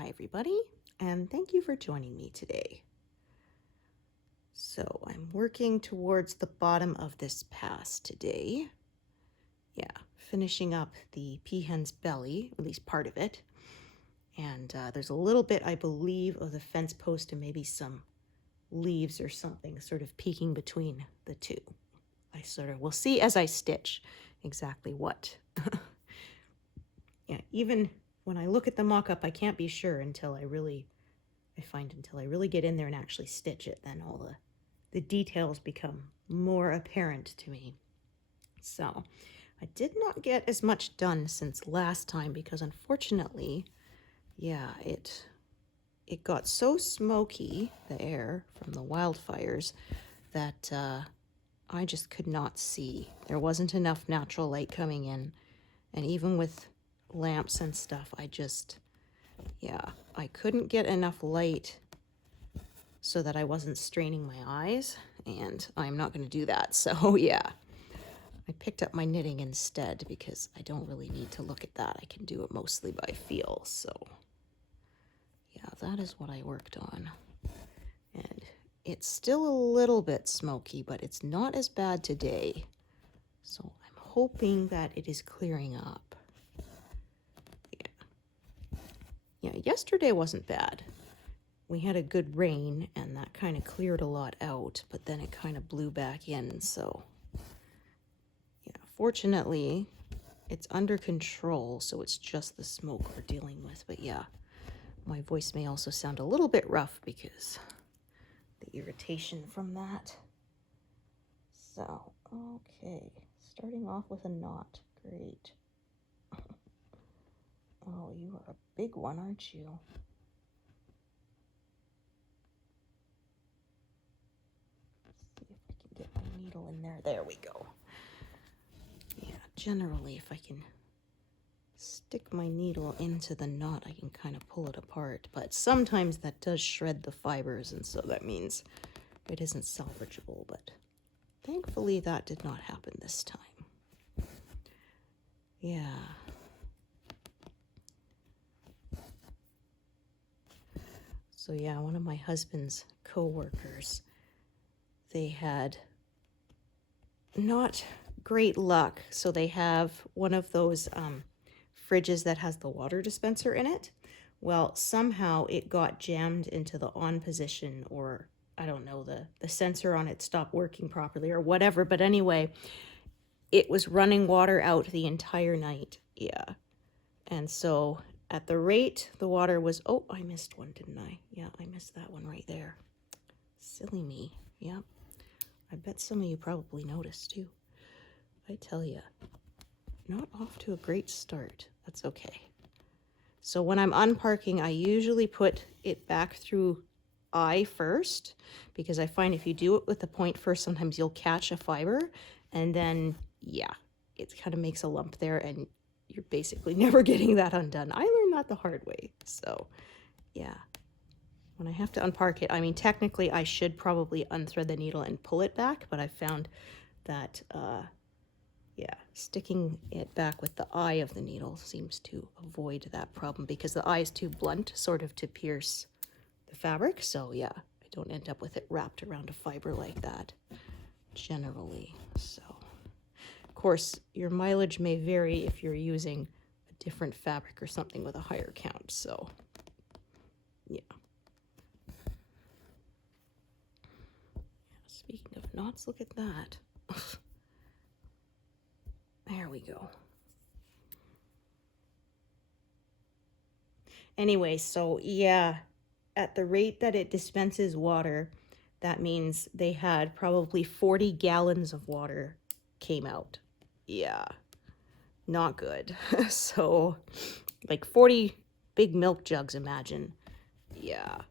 Hi everybody, and thank you for joining me today. So I'm working towards the bottom of this pass today. Yeah, finishing up the peahen's belly, at least part of it. And there's a little bit, I believe, of the fence post and maybe some leaves or something sort of peeking between the two. We'll see as I stitch exactly what. Yeah, even when I look at the mock-up, I can't be sure until I really get in there and actually stitch it. Then all the details become more apparent to me. So I did not get as much done since last time because unfortunately, yeah, it got so smoky, the air from the wildfires, that I just could not see. There wasn't enough natural light coming in, and even with lamps and stuff, I couldn't get enough light so that I wasn't straining my eyes, and I'm not going to do that. So yeah, I picked up my knitting instead because I don't really need to look at that. I can do it mostly by feel. So yeah, that is what I worked on. And it's still a little bit smoky, but it's not as bad today. So I'm hoping that it is clearing up. Yeah, yesterday wasn't bad. We had a good rain and that kind of cleared a lot out, but then it kind of blew back in. So yeah, fortunately it's under control, so it's just the smoke we're dealing with. But yeah, my voice may also sound a little bit rough because the irritation from that. So, okay, starting off with a knot. Great. Oh, you are a big one, aren't you? Let's see if I can get my needle in there. There we go. Yeah, generally, if I can stick my needle into the knot, I can kind of pull it apart. But sometimes that does shred the fibers, and so that means it isn't salvageable. But thankfully, that did not happen this time. Yeah. So yeah, one of my husband's co-workers, they had not great luck. So they have one of those fridges that has the water dispenser in it. Well, somehow it got jammed into the on position, or I don't know, the sensor on it stopped working properly or whatever. But anyway, it was running water out the entire night. Yeah. And so at the rate the water was, oh, I missed one, didn't I? Yeah, I missed that one right there. Silly me. Yep. I bet some of you probably noticed too. I tell you, not off to a great start. That's okay. So when I'm unparking, I usually put it back through eye first, because I find if you do it with the point first, sometimes you'll catch a fiber, and then, yeah, it kind of makes a lump there, and you're basically never getting that undone. I learned that the hard way. So yeah, when I have to unpark it, I mean, technically I should probably unthread the needle and pull it back, but I found that, yeah, sticking it back with the eye of the needle seems to avoid that problem, because the eye is too blunt sort of to pierce the fabric. So yeah, I don't end up with it wrapped around a fiber like that generally. So of course, your mileage may vary if you're using a different fabric or something with a higher count. So, yeah. Speaking of knots, look at that. There we go. Anyway, so yeah, at the rate that it dispenses water, that means they had probably 40 gallons of water came out. Yeah, not good. So like 40 big milk jugs, imagine. Yeah,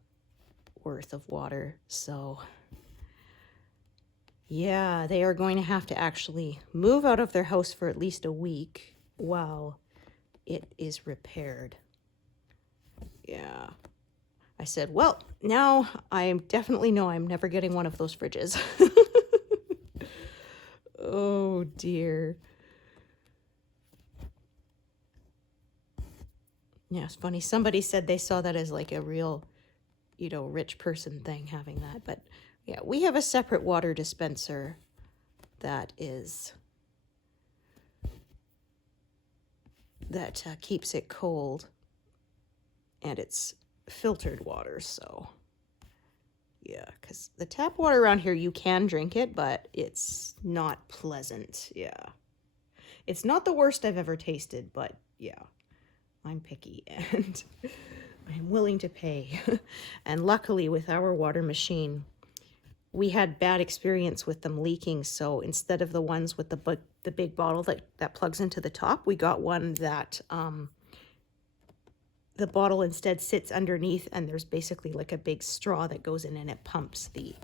worth of water. So yeah, they are going to have to actually move out of their house for at least a week while it is repaired. Yeah. I said, well, now I definitely know I'm never getting one of those fridges. Oh dear. Yeah, it's funny. Somebody said they saw that as like a real, you know, rich person thing having that. But yeah, we have a separate water dispenser that keeps it cold, and it's filtered water. So yeah, because the tap water around here, you can drink it, but it's not pleasant. Yeah, it's not the worst I've ever tasted, but yeah, I'm picky and I'm willing to pay. And luckily with our water machine, we had bad experience with them leaking, so instead of the ones with the big bottle that plugs into the top, we got one that the bottle instead sits underneath, and there's basically like a big straw that goes in and it pumps the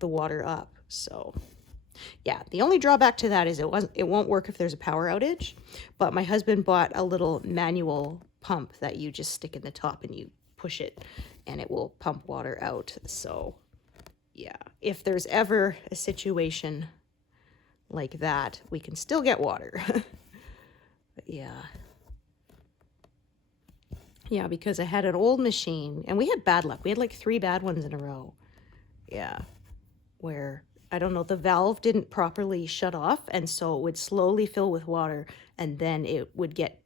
water up. So yeah, the only drawback to that is it won't work if there's a power outage, but my husband bought a little manual pump that you just stick in the top and you push it and it will pump water out. So yeah, if there's ever a situation like that, we can still get water. But yeah. Yeah, because I had an old machine, and we had bad luck. We had like 3 bad ones in a row. Yeah, where, I don't know, the valve didn't properly shut off, and so it would slowly fill with water, and then it would get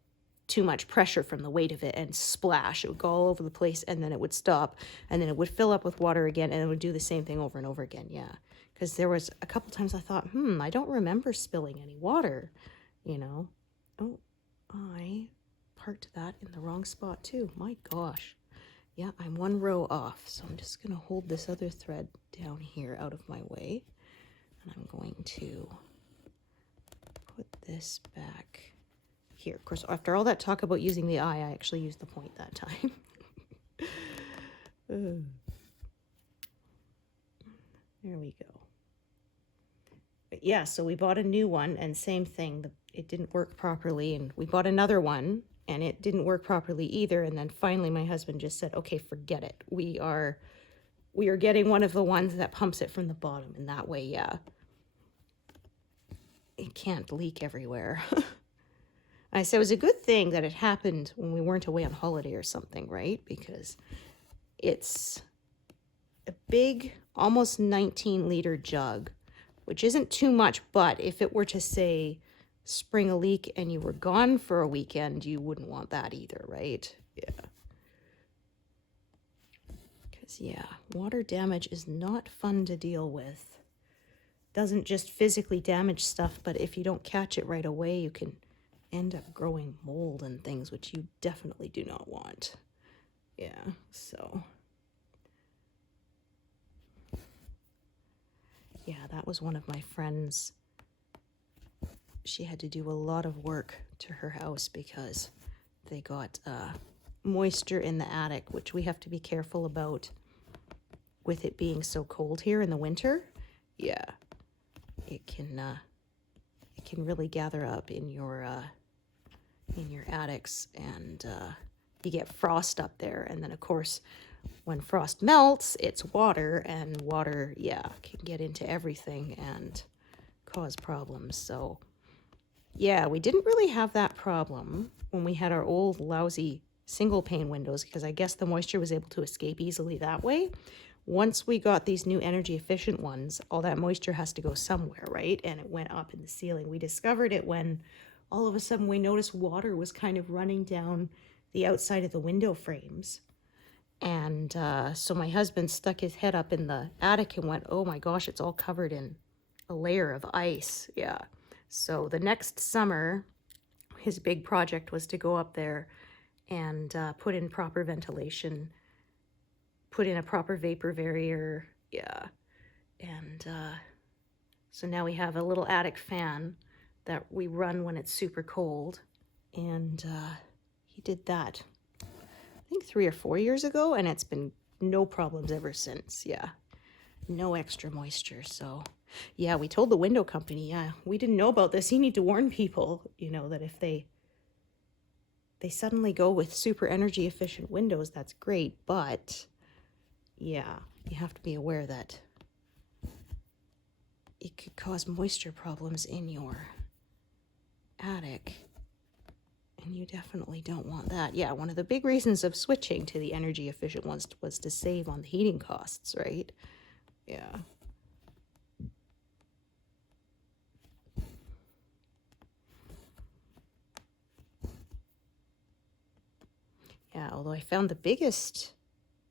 too much pressure from the weight of it and splash. It would go all over the place, and then it would stop, and then it would fill up with water again, and it would do the same thing over and over again. Yeah, because there was a couple times I thought, I don't remember spilling any water, you know. Oh, I parked that in the wrong spot too. My gosh. Yeah, I'm 1 row off, so I'm just going to hold this other thread down here out of my way, and I'm going to put this back here. Of course, after all that talk about using the eye, I actually used the point that time. There we go. But yeah, so we bought a new one, and same thing, it didn't work properly, and we bought another one, and it didn't work properly either. And then finally my husband just said, okay, forget it. We are getting one of the ones that pumps it from the bottom, and that way, yeah, it can't leak everywhere. I said it was a good thing that it happened when we weren't away on holiday or something, right? Because it's a big, almost 19-liter jug, which isn't too much, but if it were to, say, spring a leak and you were gone for a weekend, you wouldn't want that either, right? Yeah. Because, yeah, water damage is not fun to deal with. Doesn't just physically damage stuff, but if you don't catch it right away, you can end up growing mold and things, which you definitely do not want. Yeah, so yeah, that was one of my friends. She had to do a lot of work to her house because they got moisture in the attic, which we have to be careful about with it being so cold here in the winter. Yeah, it can really gather up in your attics, and you get frost up there, and then of course when frost melts, it's water, and water, yeah, can get into everything and cause problems. So yeah, we didn't really have that problem when we had our old lousy single pane windows, because I guess the moisture was able to escape easily that way. Once we got these new energy efficient ones, all that moisture has to go somewhere, right? And it went up in the ceiling. We discovered it when all of a sudden we noticed water was kind of running down the outside of the window frames. And so my husband stuck his head up in the attic and went, oh my gosh, it's all covered in a layer of ice. Yeah. So the next summer, his big project was to go up there and put in proper ventilation, put in a proper vapor barrier. Yeah. And so now we have a little attic fan that we run when it's super cold. And he did that, I think 3 or 4 years ago, and it's been no problems ever since. Yeah, no extra moisture. So yeah, we told the window company, yeah, we didn't know about this. You need to warn people, you know, that if they suddenly go with super energy efficient windows, that's great, but yeah, you have to be aware that it could cause moisture problems in your attic. And you definitely don't want that. Yeah, one of the big reasons of switching to the energy efficient ones was to save on the heating costs, right? Yeah. Yeah, although I found the biggest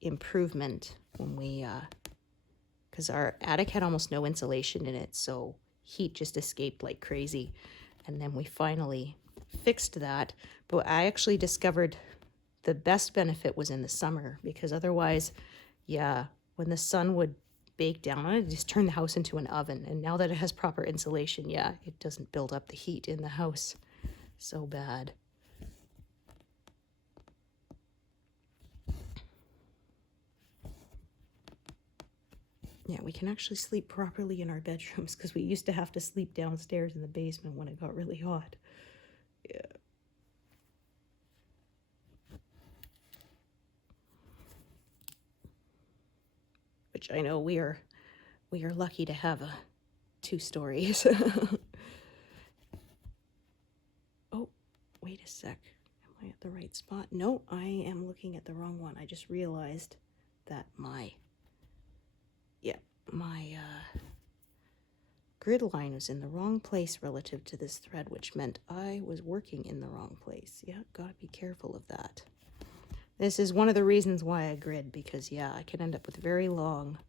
improvement when we, because our attic had almost no insulation in it, so heat just escaped like crazy. And then we finally fixed that. But I actually discovered the best benefit was in the summer, because otherwise, yeah, when the sun would bake down on it, it just turned the house into an oven. And now that it has proper insulation, yeah, it doesn't build up the heat in the house so bad. Yeah, we can actually sleep properly in our bedrooms, because we used to have to sleep downstairs in the basement when it got really hot. Yeah. Which I know we are lucky to have 2 stories. Oh, wait a sec. Am I at the right spot? No, I am looking at the wrong one. I just realized that my grid line was in the wrong place relative to this thread, which meant I was working in the wrong place. Yeah, gotta be careful of that. This is one of the reasons why I grid, because yeah, I can end up with very long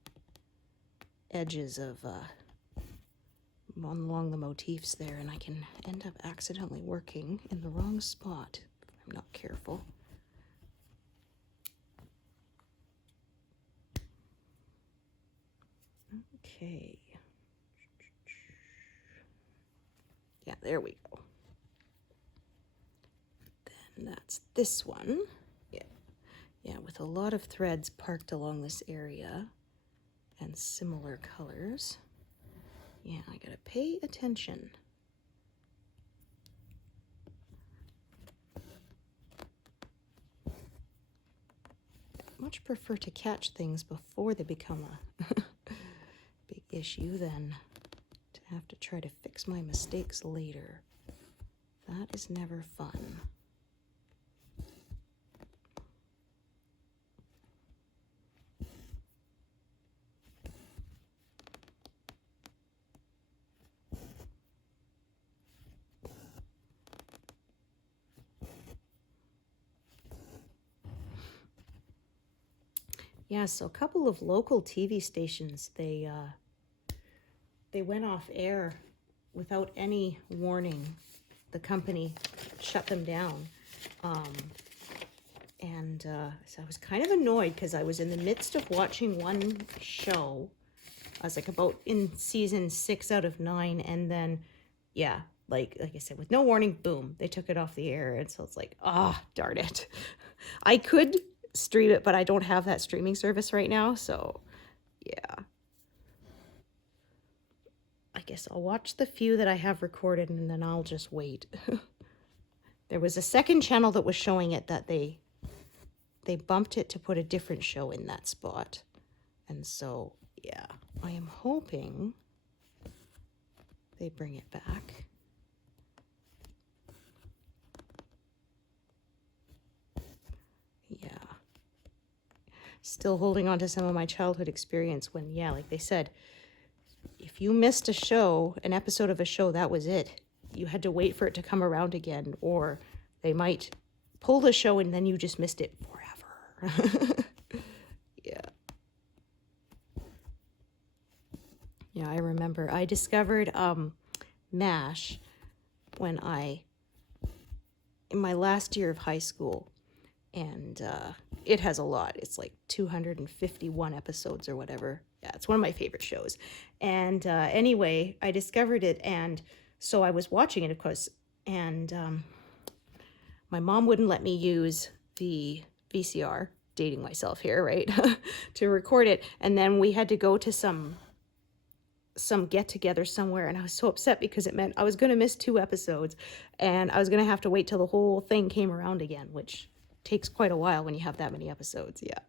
edges of along the motifs there, and I can end up accidentally working in the wrong spot if I'm not careful. Okay. Yeah, there we go. Then that's this one. Yeah, with a lot of threads parked along this area and similar colors. Yeah, I gotta pay attention. I much prefer to catch things before they become a big issue than to have to try to fix my mistakes later. That is never fun. Yeah, so a couple of local TV stations, they went off air without any warning. The company shut them down. So I was kind of annoyed, because I was in the midst of watching one show. I was like about in season 6 out of 9, and then, yeah, like I said, with no warning, boom, they took it off the air. And so it's like, darn it. I could stream it, but I don't have that streaming service right now, so yeah. I guess I'll watch the few that I have recorded, and then I'll just wait. There was a second channel that was showing it that they bumped it to put a different show in that spot. And so, yeah, I am hoping they bring it back. Yeah. Still holding on to some of my childhood experience when, yeah, like they said, if you missed a show, an episode of a show, that was it. You had to wait for it to come around again, or they might pull the show and then you just missed it forever. Yeah. Yeah, I remember I discovered MASH when in my last year of high school, and it has a lot. It's like 251 episodes or whatever. Yeah, it's one of my favorite shows. And anyway, I discovered it, and so I was watching it, of course, and my mom wouldn't let me use the VCR, dating myself here, right, to record it. And then we had to go to some get-together somewhere, and I was so upset because it meant I was going to miss 2 episodes, and I was going to have to wait till the whole thing came around again, which takes quite a while when you have that many episodes. Yeah.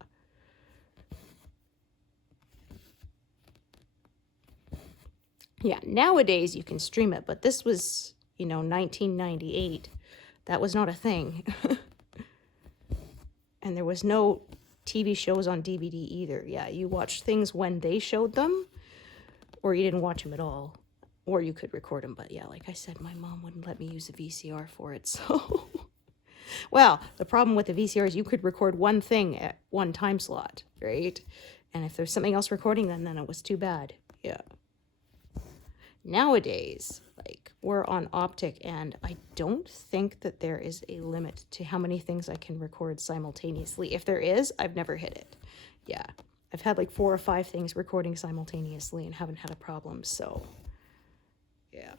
Yeah, nowadays you can stream it, but this was, 1998. That was not a thing. And there was no TV shows on DVD either. Yeah, you watched things when they showed them, or you didn't watch them at all. Or you could record them, but yeah, like I said, my mom wouldn't let me use a VCR for it, so... Well, the problem with the VCR is you could record one thing at one time slot, right? And if there's something else recording, then it was too bad. Yeah. Nowadays, like, we're on Optic, and I don't think that there is a limit to how many things I can record simultaneously. If there is, I've never hit it. Yeah. I've had like 4 or 5 things recording simultaneously and haven't had a problem, so... Yeah.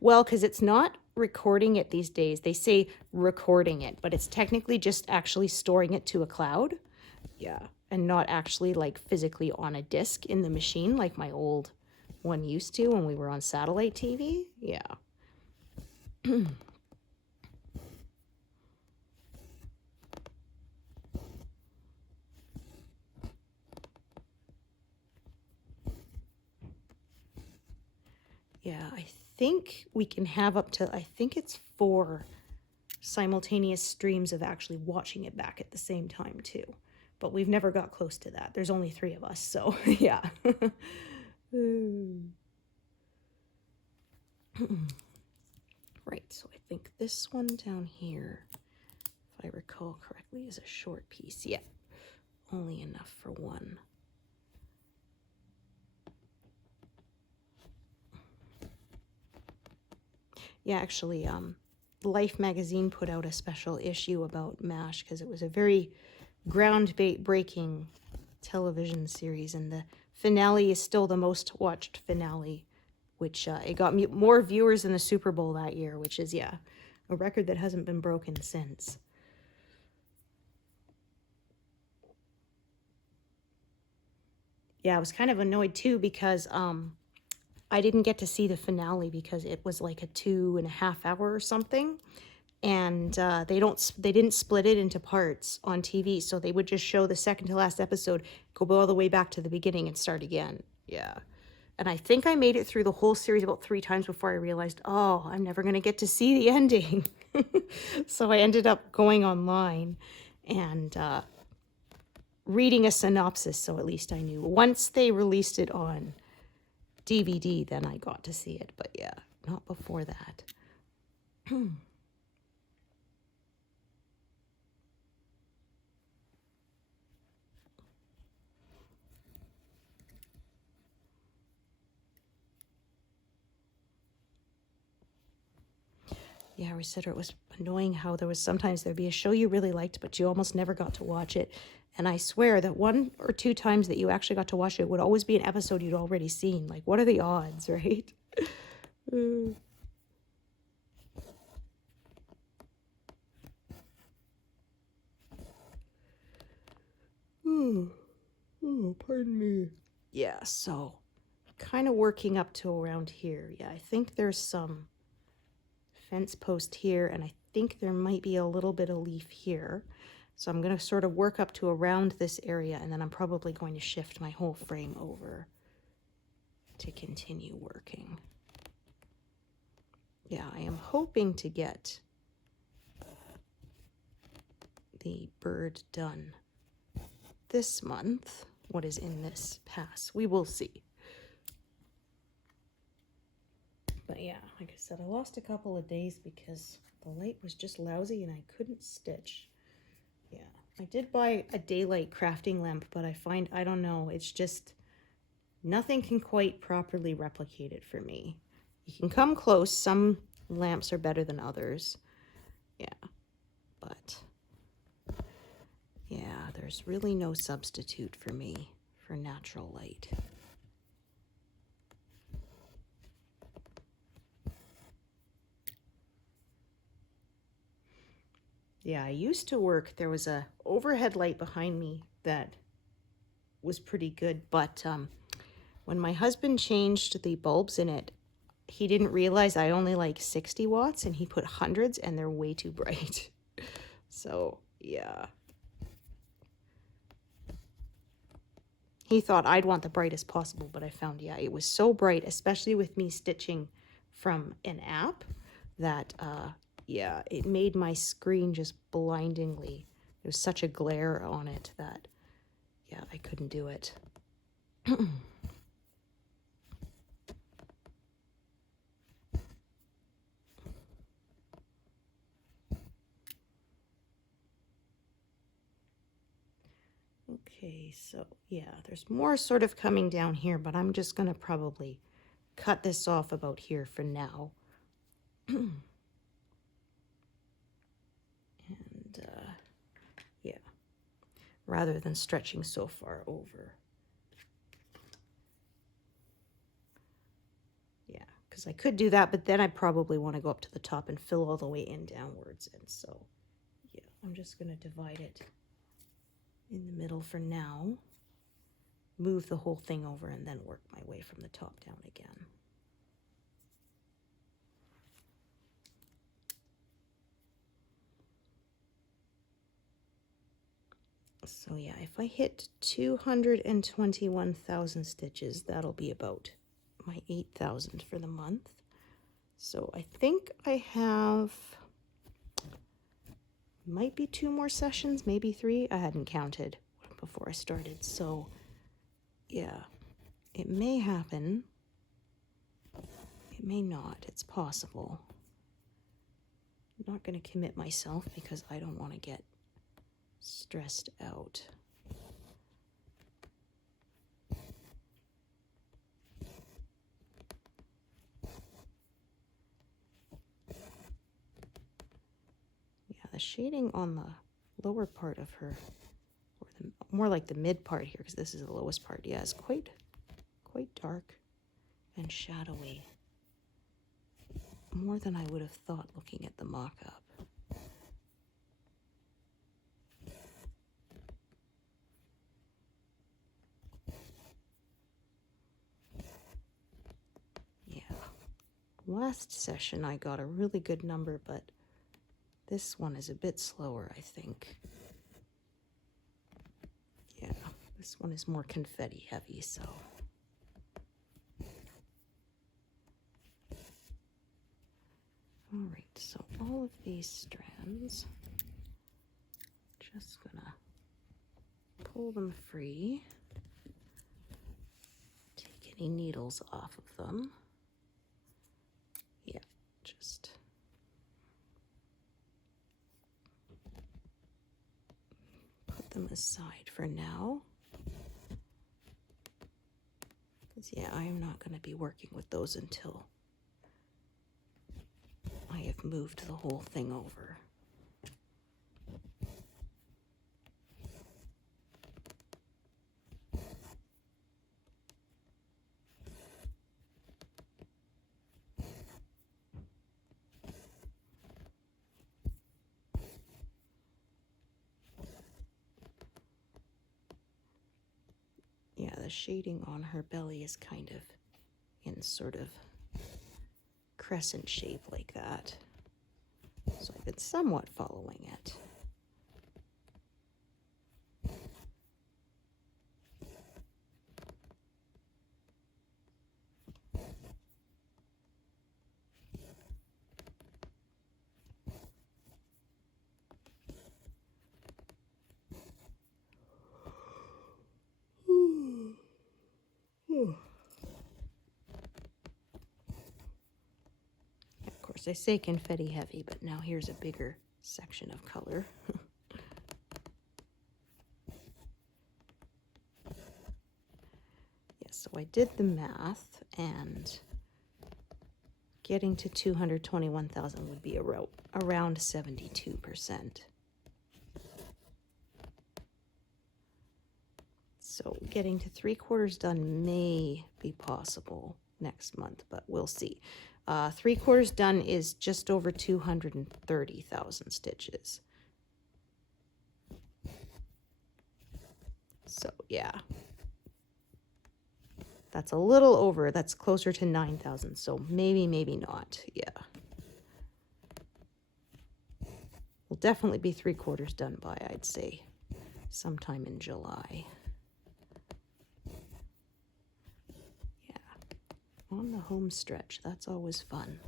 Well, because it's not recording it these days. They say recording it, but it's technically just actually storing it to a cloud. Yeah. And not actually like physically on a disc in the machine like my old one used to when we were on satellite TV. Yeah. Yeah, I think we can have up to, I think it's 4 simultaneous streams of actually watching it back at the same time too. But we've never got close to that. There's only 3 of us, so yeah. Right, so I think this one down here, if I recall correctly, is a short piece. Yeah, only enough for one. Yeah, actually, Life magazine put out a special issue about MASH because it was a very groundbreaking television series, and the finale is still the most watched finale, which it got more viewers than the Super Bowl that year, which is, yeah, a record that hasn't been broken since. Yeah, I was kind of annoyed too because I didn't get to see the finale because it was like a 2.5 hour or something. And they didn't split it into parts on TV, so they would just show the second to last episode, go all the way back to the beginning and start again. Yeah. And I think I made it through the whole series about 3 times before I realized, oh, I'm never going to get to see the ending. So I ended up going online and reading a synopsis, so at least I knew. Once they released it on DVD, then I got to see it. But yeah, not before that. Yeah, I said it was annoying how there was sometimes there'd be a show you really liked, but you almost never got to watch it. And I swear that 1 or 2 times that you actually got to watch it would always be an episode you'd already seen. Like, what are the odds, right? Pardon me. Yeah, so kind of working up to around here. Yeah, I think there's some fence post here, and I think there might be a little bit of leaf here. So I'm going to sort of work up to around this area, and then I'm probably going to shift my whole frame over to continue working. Yeah, I am hoping to get the bird done this month. What is in this pass? We will see. But yeah, like I said, I lost a couple of days because the light was just lousy and I couldn't stitch. Yeah, I did buy a daylight crafting lamp, but I find, I don't know, it's just, nothing can quite properly replicate it for me. You can come close. Some lamps are better than others. Yeah, but yeah, there's really no substitute for me for natural light. Yeah, I used to work, there was a overhead light behind me that was pretty good, but when my husband changed the bulbs in it, he didn't realize I only like 60 watts and he put hundreds and they're way too bright. So, yeah. He thought I'd want the brightest possible, but I found, yeah, it was so bright, especially with me stitching from an app, that yeah, it made my screen just blindingly. There's such a glare on it that, yeah, I couldn't do it. Okay, so yeah, there's more sort of coming down here, but I'm just going to probably cut this off about here for now. And yeah, rather than stretching so far over. Yeah, because I could do that, but then I probably want to go up to the top and fill all the way in downwards. And so, yeah, I'm just going to divide it in the middle for now, move the whole thing over, and then work my way from the top down again. So yeah, if I hit 221,000 stitches, that'll be about my 8,000 for the month. So I think I have, might be 2 more sessions, maybe 3. I hadn't counted before I started. So yeah, it may happen. It may not. It's possible. I'm not going to commit myself because I don't want to get stressed out. Yeah, the shading on the lower part of her, or more like the mid part here, because this is the lowest part, yeah, it's quite dark and shadowy. More than I would have thought looking at the mock-up. Yeah. Last session I got a really good number, but this one is a bit slower, I think. Yeah, this one is more confetti heavy, so. All right, so all of these strands, just gonna pull them free, take any needles off of them. Yeah, just put them aside for now. Because yeah, I am not gonna be working with those until I have moved the whole thing over. Yeah, the shading on her belly is kind of in sort of crescent shape like that. So I've been somewhat following it. Of course, I say confetti heavy, but now here's a bigger section of color. Yeah, so I did the math, and getting to 221,000 would be around 72%. So getting to 3/4 done may be possible next month, but we'll see. 3/4 done is just over 230,000 stitches. So yeah, that's a little over. That's closer to 9,000. So maybe, maybe not. Yeah. We'll definitely be 3/4 done by, I'd say, sometime in July. On the home stretch, that's always fun.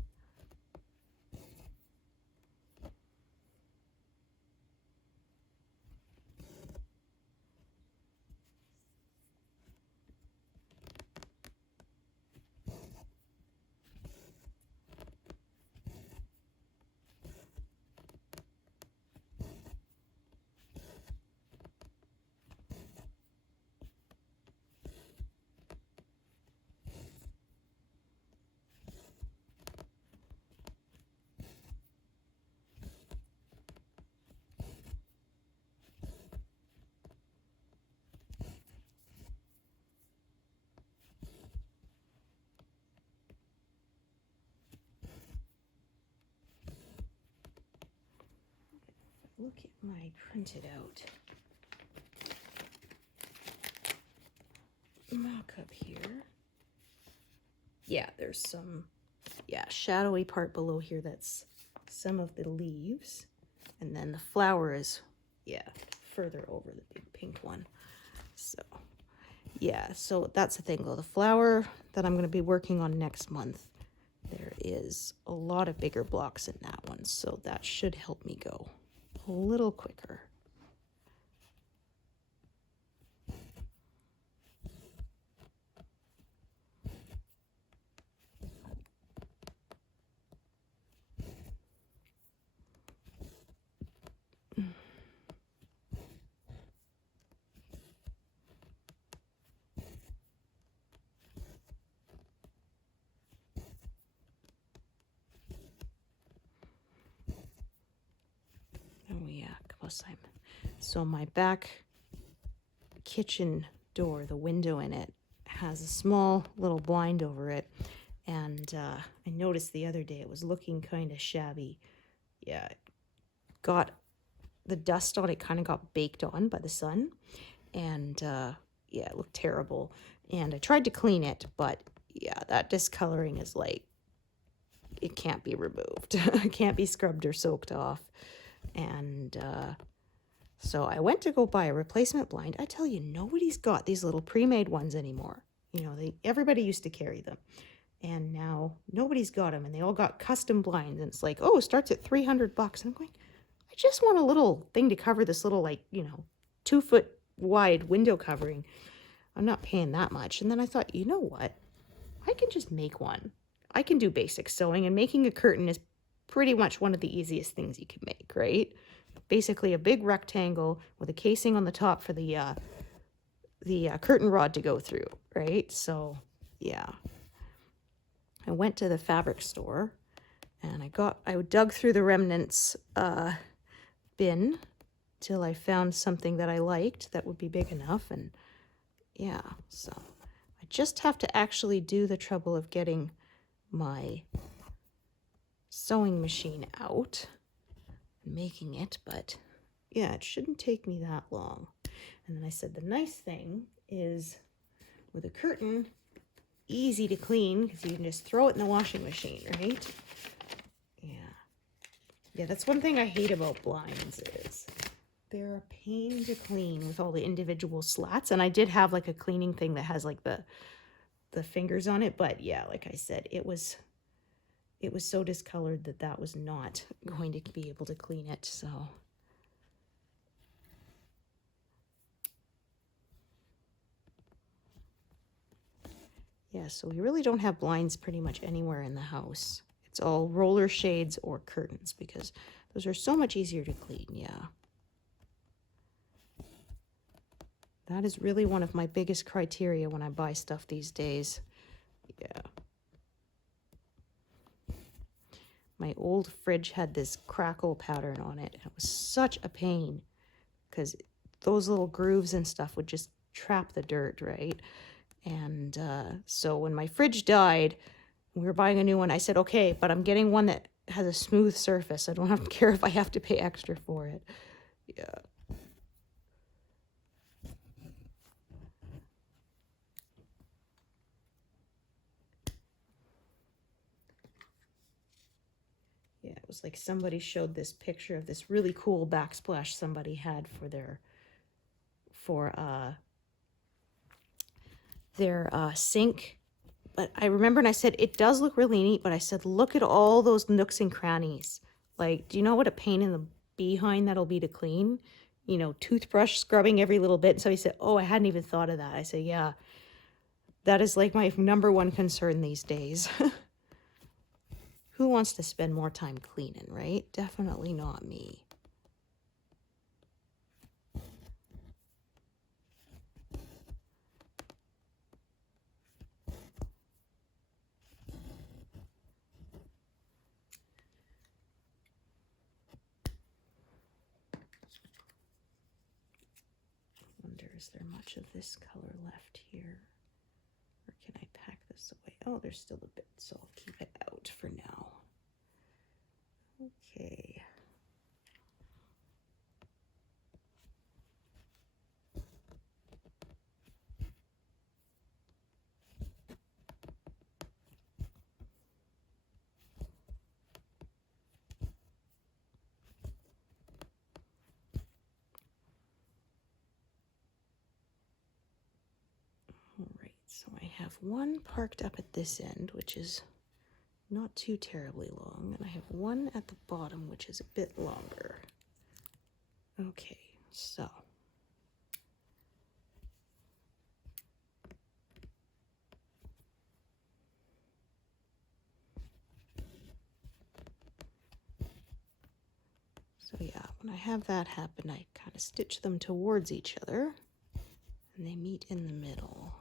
look at my printed out mock-up here. Yeah, there's some, shadowy part below here that's some of the leaves. And then the flower is, further over the big pink one. So, so that's the thing though. The flower that I'm going to be working on next month, there is a lot of bigger blocks in that one. So that should help me go a little quicker. So my back kitchen door, the window in it, has a small little blind over it. And I noticed the other day it was looking kind of shabby. Yeah, it got the dust on it, kind of got baked on by the sun. And it looked terrible. And I tried to clean it, but that discoloring is like, it can't be removed. It can't be scrubbed or soaked off. And so I went to go buy a replacement blind. I tell you, nobody's got these little pre-made ones anymore. You know, everybody used to carry them. And now nobody's got them. And they all got custom blinds. And it's like, oh, it starts at $300. And I'm going, I just want a little thing to cover this little, 2-foot wide window covering. I'm not paying that much. And then I thought, you know what? I can just make one. I can do basic sewing. And making a curtain is pretty much one of the easiest things you can make, right? Basically a big rectangle with a casing on the top for the curtain rod to go through, right? So, I went to the fabric store and I dug through the remnants bin till I found something that I liked that would be big enough. And so I just have to actually do the trouble of getting my sewing machine out, making it, but it shouldn't take me that long. And then I said the nice thing is with a curtain, easy to clean because you can just throw it in the washing machine, right? That's one thing I hate about blinds is they're a pain to clean with all the individual slats. And I did have like a cleaning thing that has like the fingers on it, but like I said, it was so discolored that was not going to be able to clean it. So so we really don't have blinds pretty much anywhere in the house. It's all roller shades or curtains because those are so much easier to clean. That is really one of my biggest criteria when I buy stuff these days. My old fridge had this crackle pattern on it. It was such a pain because those little grooves and stuff would just trap the dirt, right? And so when my fridge died, we were buying a new one. I said, okay, but I'm getting one that has a smooth surface. I don't have to care if I have to pay extra for it. It was like somebody showed this picture of this really cool backsplash somebody had for their sink. But I remember and I said, it does look really neat, but I said, look at all those nooks and crannies. Like, do you know what a pain in the behind that'll be to clean? Toothbrush scrubbing every little bit. And so he said, oh, I hadn't even thought of that. I said, yeah, that is like my number one concern these days. Who wants to spend more time cleaning, right? Definitely not me. Is there much of this color left here? Or can I pack this away? Oh, there's still a bit, so I'll keep it out for now. Okay. So I have one parked up at this end, which is not too terribly long, and I have one at the bottom, which is a bit longer. Okay, so yeah, when I have that happen, I kind of stitch them towards each other, and they meet in the middle.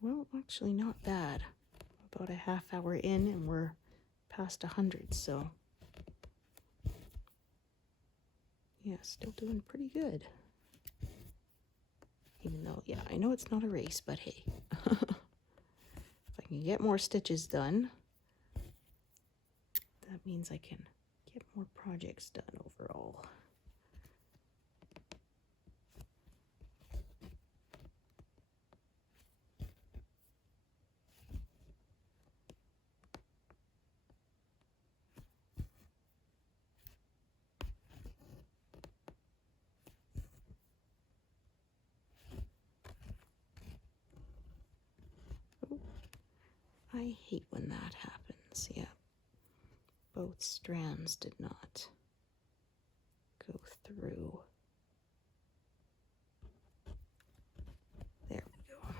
Well, actually not bad. About a half hour in and we're past 100, so yeah, still doing pretty good. Even though, yeah, I know it's not a race, but hey. If I can get more stitches done, that means I can get more projects done overall. I hate when that happens. Yeah, both strands did not go through. There we go.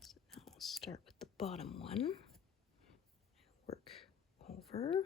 So now we'll start with the bottom one. Work over.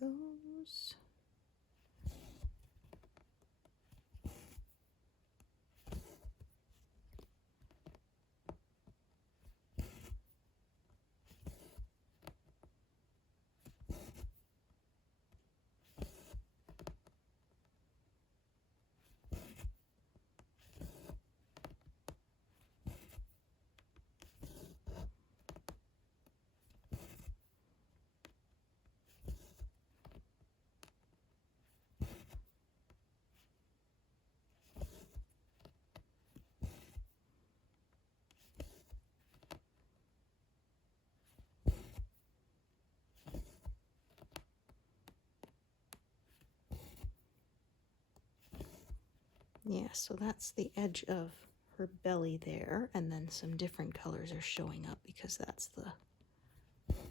Those. Yeah, so that's the edge of her belly there, and then some different colors are showing up because that's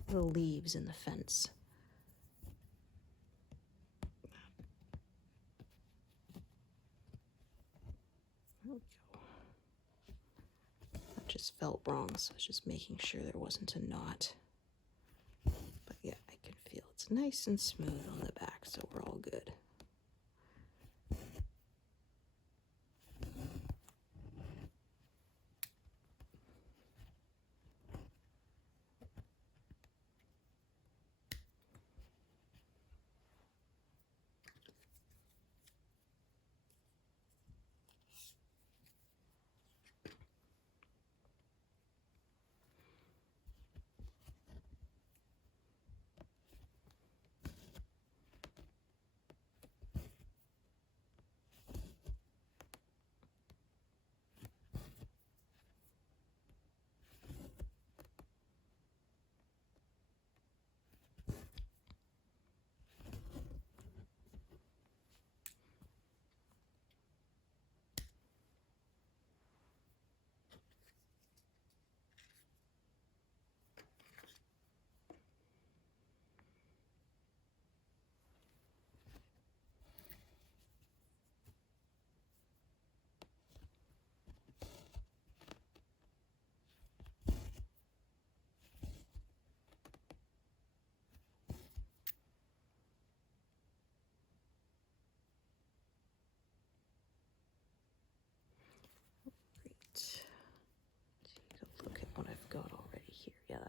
the leaves in the fence. There we go. That just felt wrong, so I was just making sure there wasn't a knot. But yeah, I can feel it's nice and smooth on the back, so we're all good.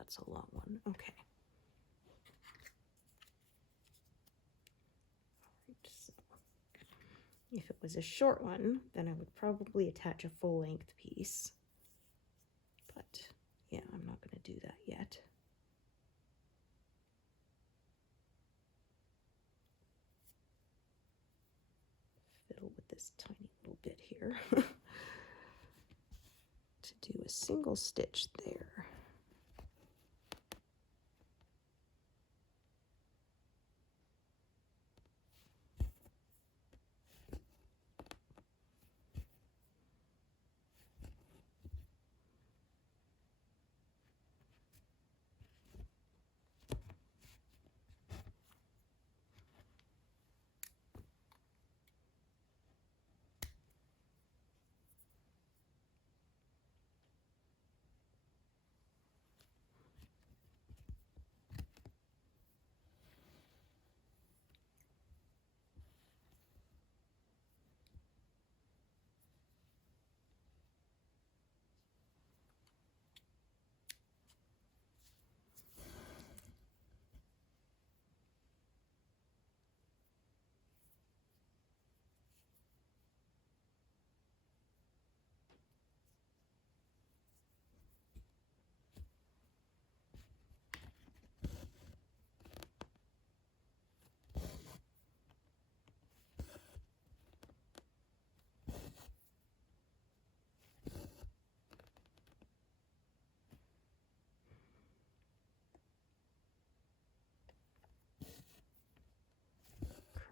that's a long one. Okay. So if it was a short one, then I would probably attach a full-length piece. But yeah, I'm not going to do that yet. Fiddle with this tiny little bit here to do a single stitch there.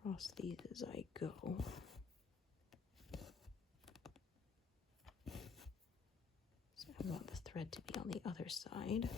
Cross these as I go. So I want the thread to be on the other side.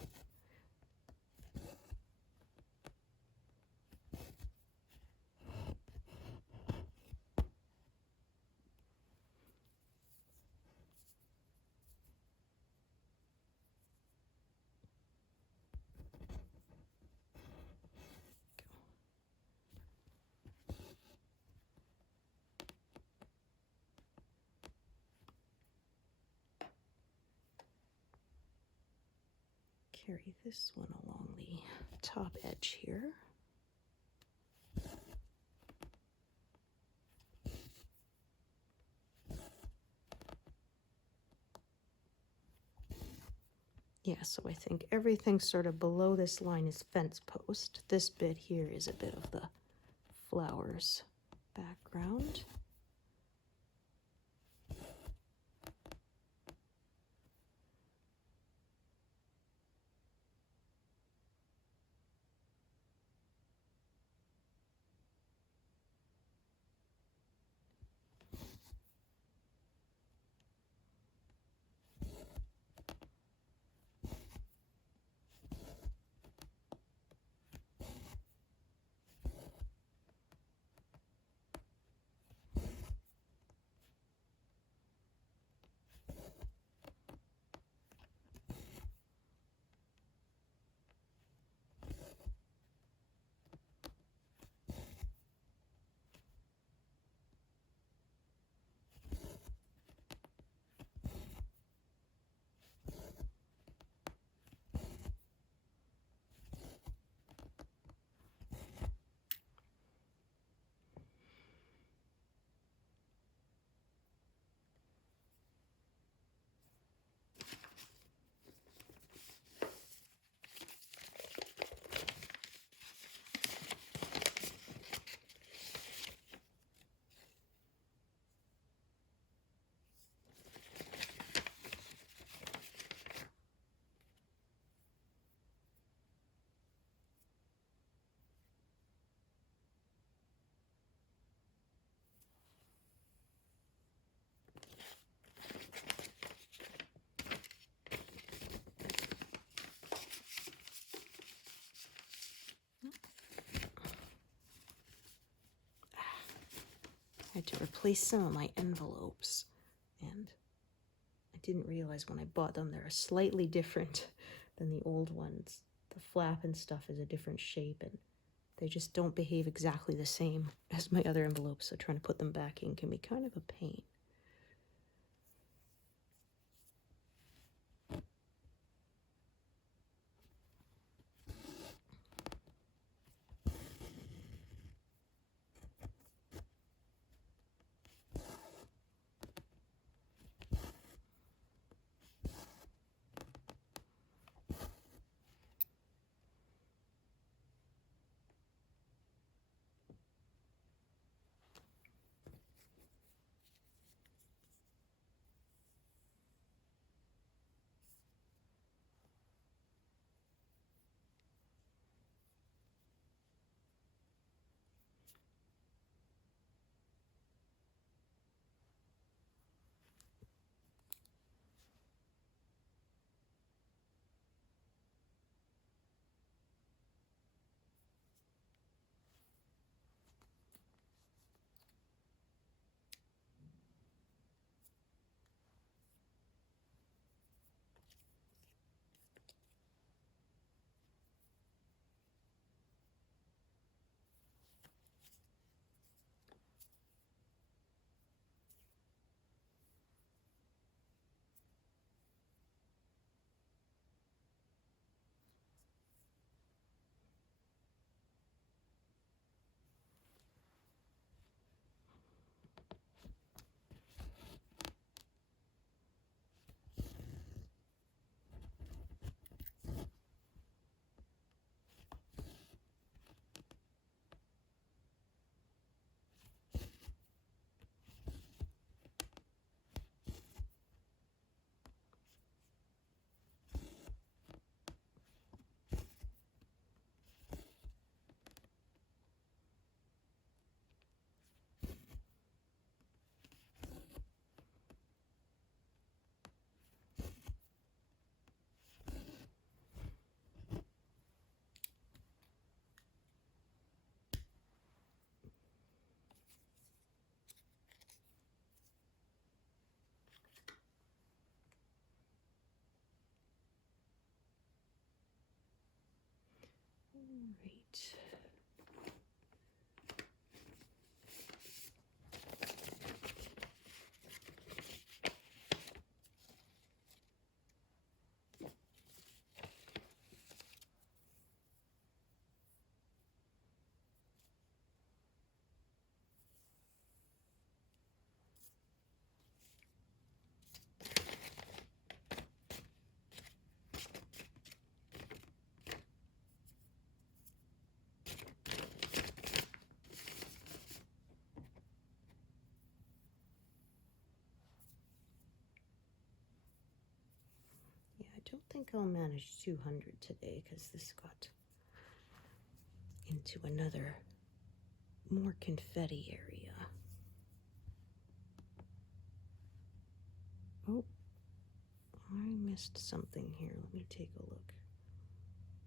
Carry this one along the top edge here. Yeah, so I think everything sort of below this line is fence post. This bit here is a bit of the flowers background. I had to replace some of my envelopes, and I didn't realize when I bought them they're slightly different than the old ones. The flap and stuff is a different shape, and they just don't behave exactly the same as my other envelopes, so trying to put them back in can be kind of a pain. right. I don't think I'll manage 200 today because this got into another more confetti area. Oh, I missed something here. Let me take a look.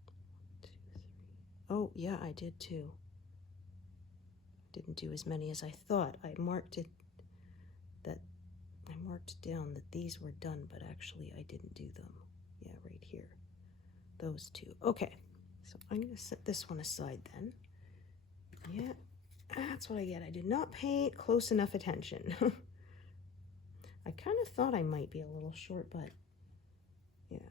1, 2, 3. Oh, yeah, I did too. Didn't do as many as I thought. I marked down that these were done, but actually I didn't do them. Yeah, right here. Those two. Okay, so I'm going to set this one aside then. Yeah, that's what I get. I did not pay close enough attention. I kind of thought I might be a little short, but yeah.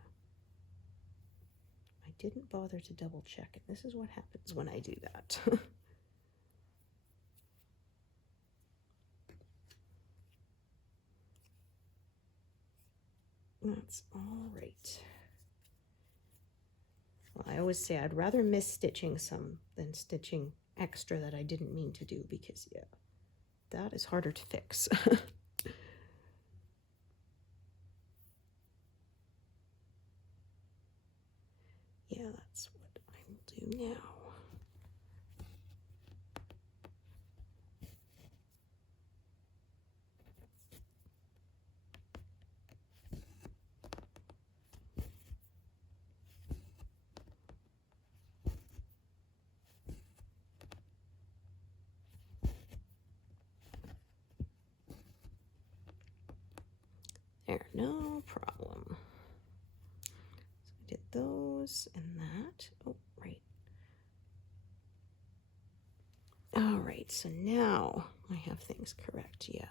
I didn't bother to double check it. This is what happens when I do that. That's all right. Well, I always say I'd rather miss stitching some than stitching extra that I didn't mean to do, because yeah, that is harder to fix. Yeah, that's what I will do now. There, no problem. So I did those and that. Oh, right. All right, so now I have things correct, yeah.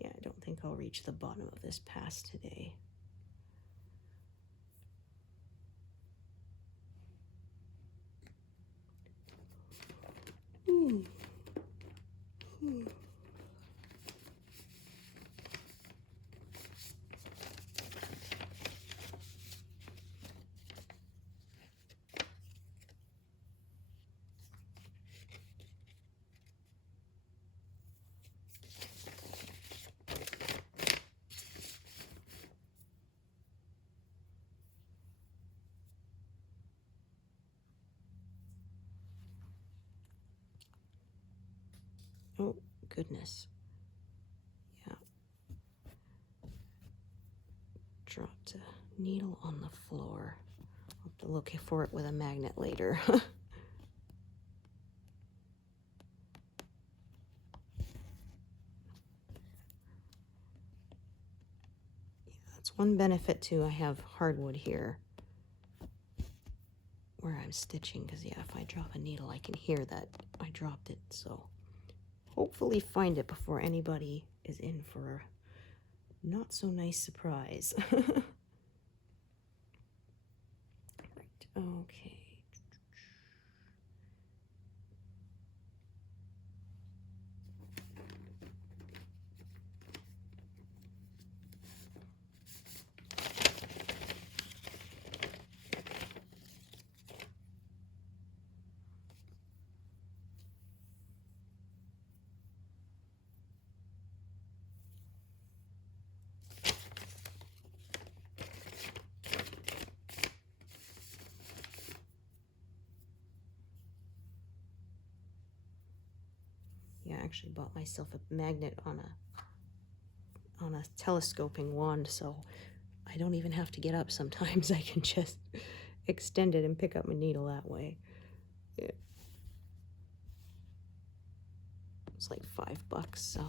Yeah, I don't think I'll reach the bottom of this pass today. Oh, goodness. Yeah. Dropped a needle on the floor. I'll have to look for it with a magnet later. That's one benefit too. I have hardwood here where I'm stitching, because yeah, if I drop a needle, I can hear that I dropped it. So hopefully find it before anybody is in for a not so nice surprise. Right, okay. Yeah, I actually bought myself a magnet on a telescoping wand, so I don't even have to get up sometimes. I can just extend it and pick up my needle that way. Yeah. It's like $5, so.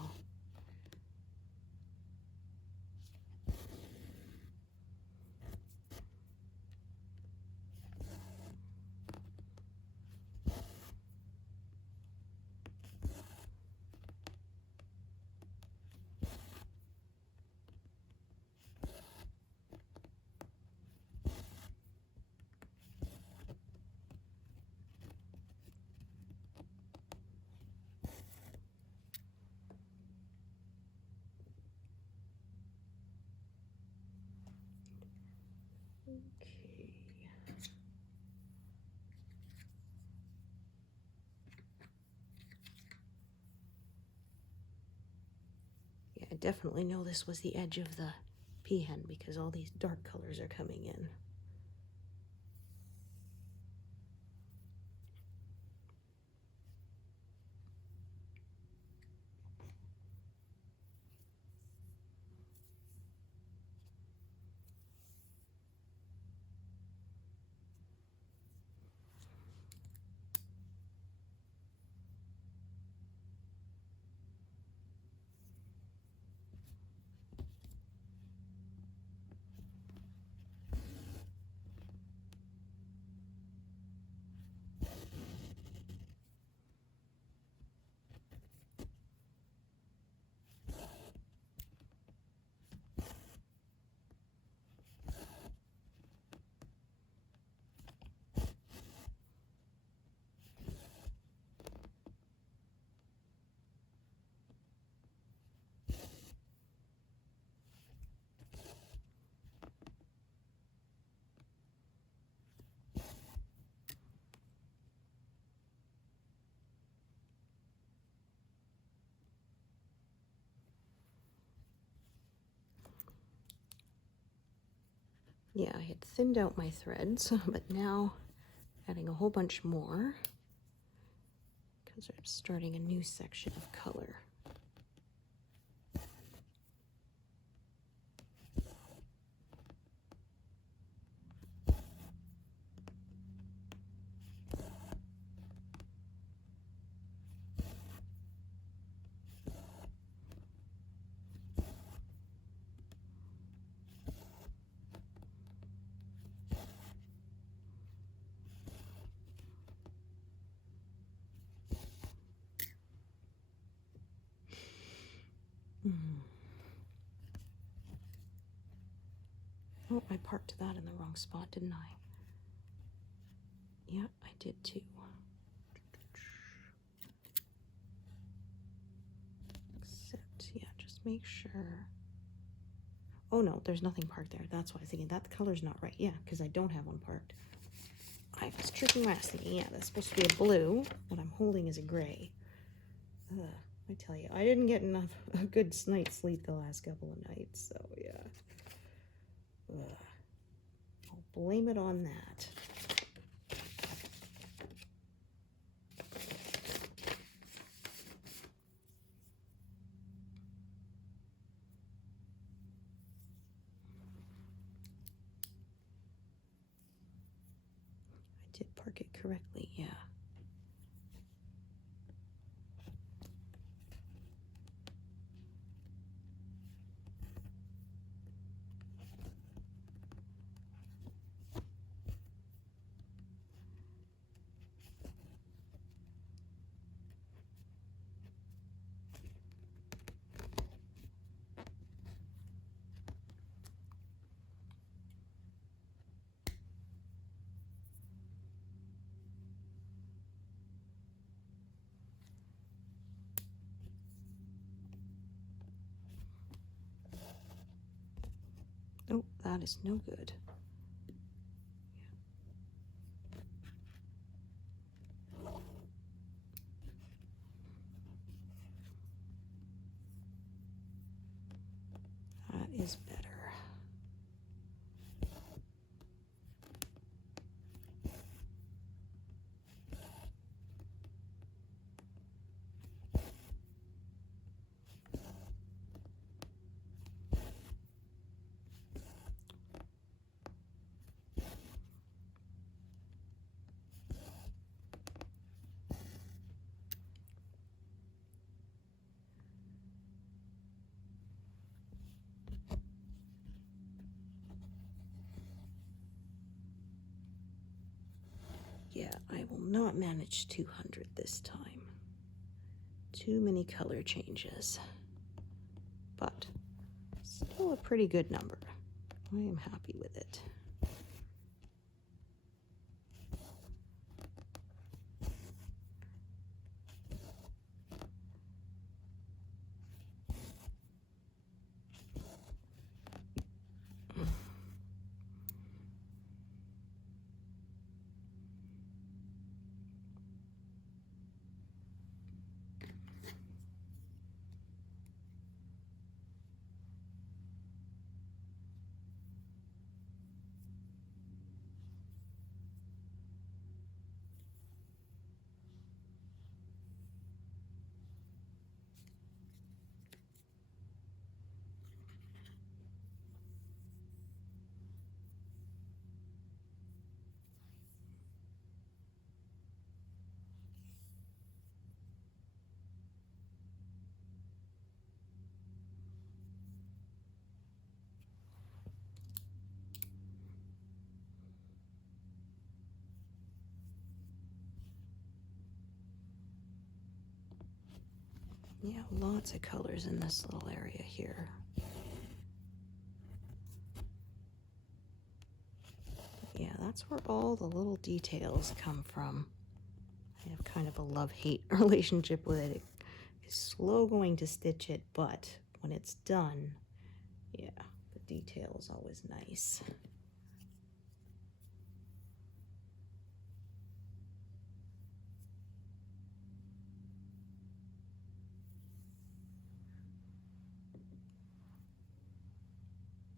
Okay. Yeah, I definitely know this was the edge of the peahen because all these dark colors are coming in. Yeah, I had thinned out my threads, but now adding a whole bunch more because I'm starting a new section of color. Oh, I parked that in the wrong spot, didn't I? Yeah, I did too. Except, yeah, just make sure. Oh no, there's nothing parked there. That's why I was thinking that color's not right. Yeah, because I don't have one parked. I was tricking my ass thinking, yeah, that's supposed to be a blue. What I'm holding is a gray. Ugh, I tell you, I didn't get a good night's sleep the last couple of nights, so yeah. Ugh. I'll blame it on that. I did park it correctly, yeah. that is no good. That is better. Yeah, I will not manage 200 this time. Too many color changes. But still a pretty good number. I am happy with it. Yeah, lots of colors in this little area here. Yeah, that's where all the little details come from. I have kind of a love-hate relationship with it. It's slow going to stitch it, but when it's done, yeah, the detail is always nice.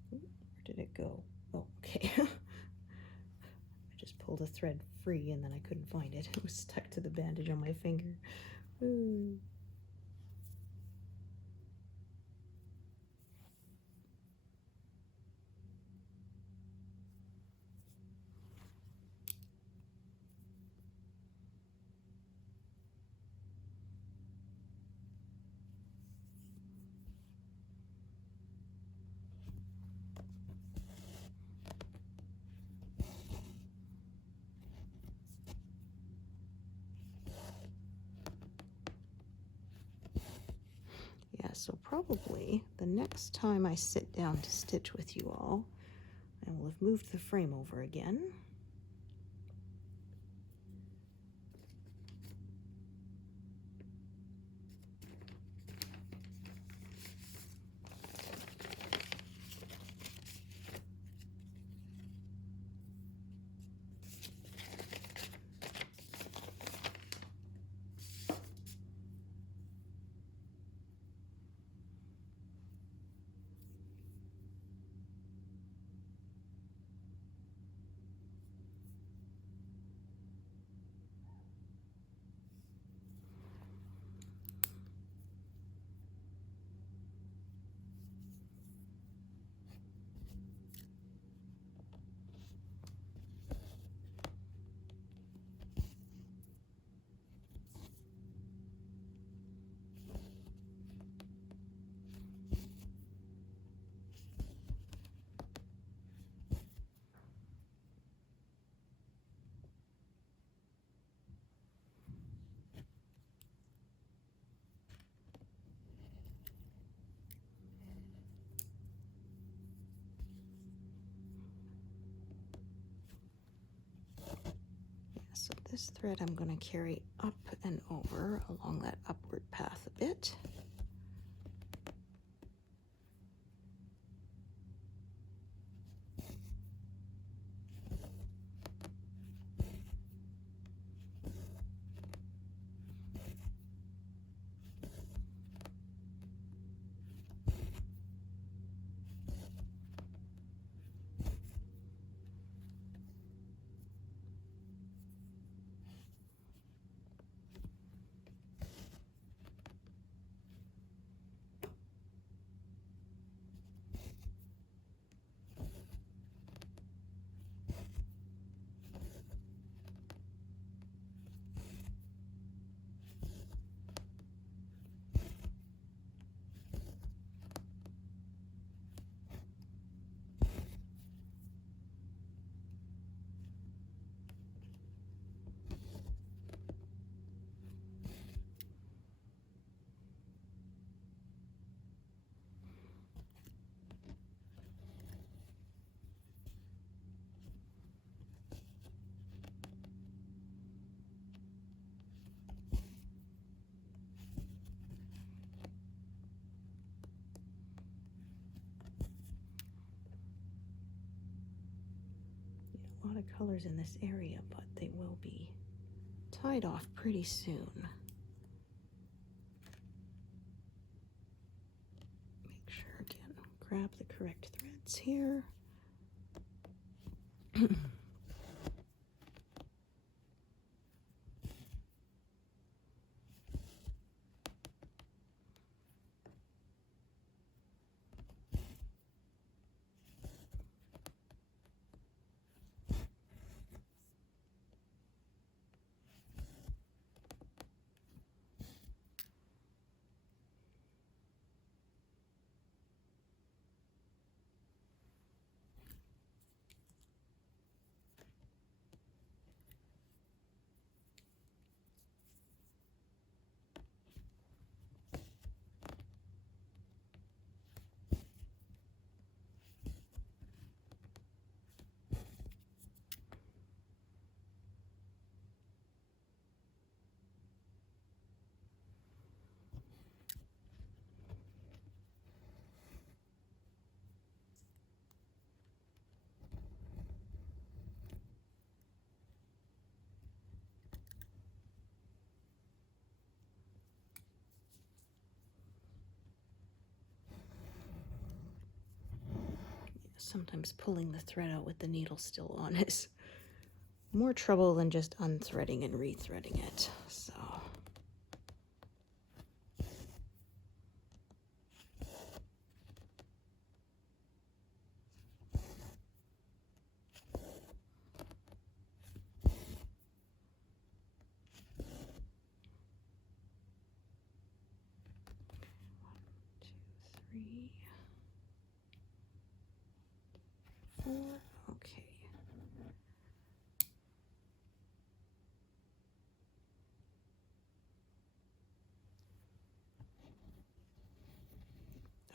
Where did it go? Oh, okay. I just pulled a thread free and then I couldn't find it. It was stuck to the bandage on my finger. Ooh. Yeah, so probably the next time I sit down to stitch with you all, I will have moved the frame over again. So this thread I'm going to carry up and over along that upward path a bit. lot of colors in this area, but they will be tied off pretty soon. Make sure again, grab the correct threads here. Sometimes pulling the thread out with the needle still on is more trouble than just unthreading and rethreading it. So three, four, okay.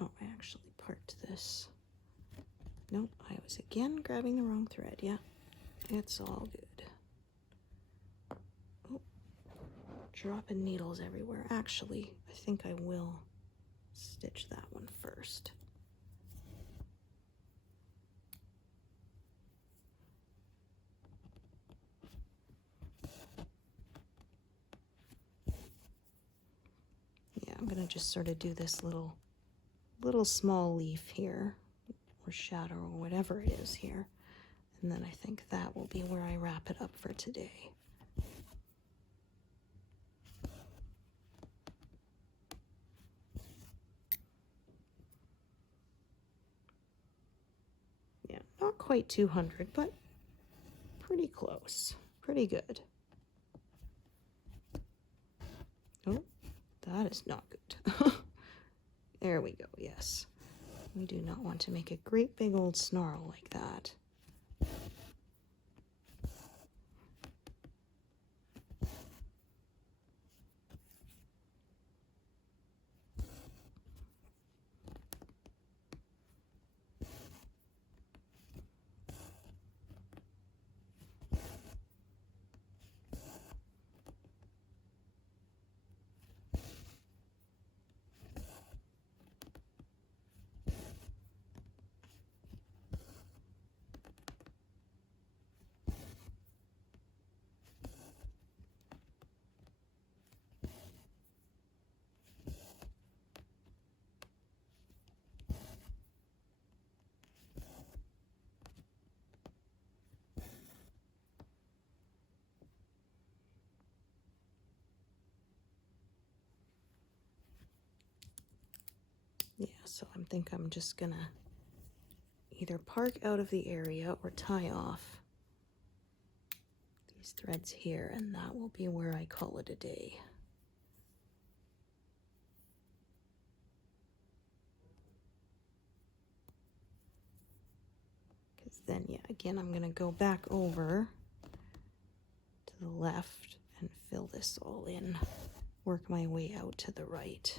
Oh, I actually parked this. Nope, I was again grabbing the wrong thread. Yeah, it's all good. Oh, dropping needles everywhere. Actually, I think I will stitch that one first. Yeah, I'm gonna just sort of do this little small leaf here, or shadow, or whatever it is here, and then I think that will be where I wrap it up for today. Yeah, not quite 200, but pretty close, pretty good. Oh, that is not good. There we go, yes. We do not want to make a great big old snarl like that. Yeah, so I think I'm just gonna either park out of the area or tie off these threads here, and that will be where I call it a day. Because then, yeah, again, I'm gonna go back over to the left and fill this all in, work my way out to the right.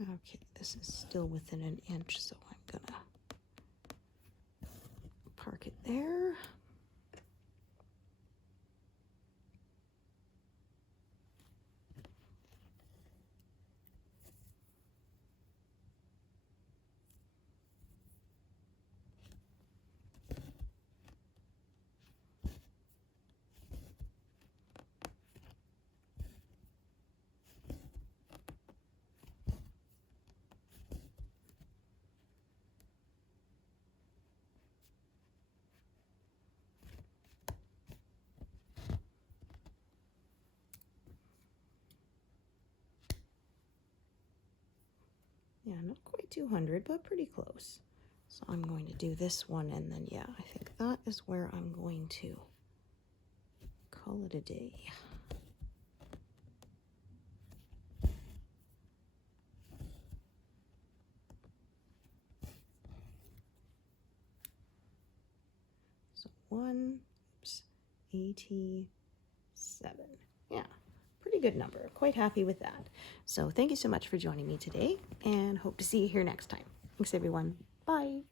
Okay, this is still within an inch, so I'm gonna park it there. Yeah, not quite 200, but pretty close. So I'm going to do this one, and then, yeah, I think that is where I'm going to call it a day. So 87. Yeah, pretty good number. Quite happy with that. So thank you so much for joining me today, and hope to see you here next time. Thanks, everyone. Bye.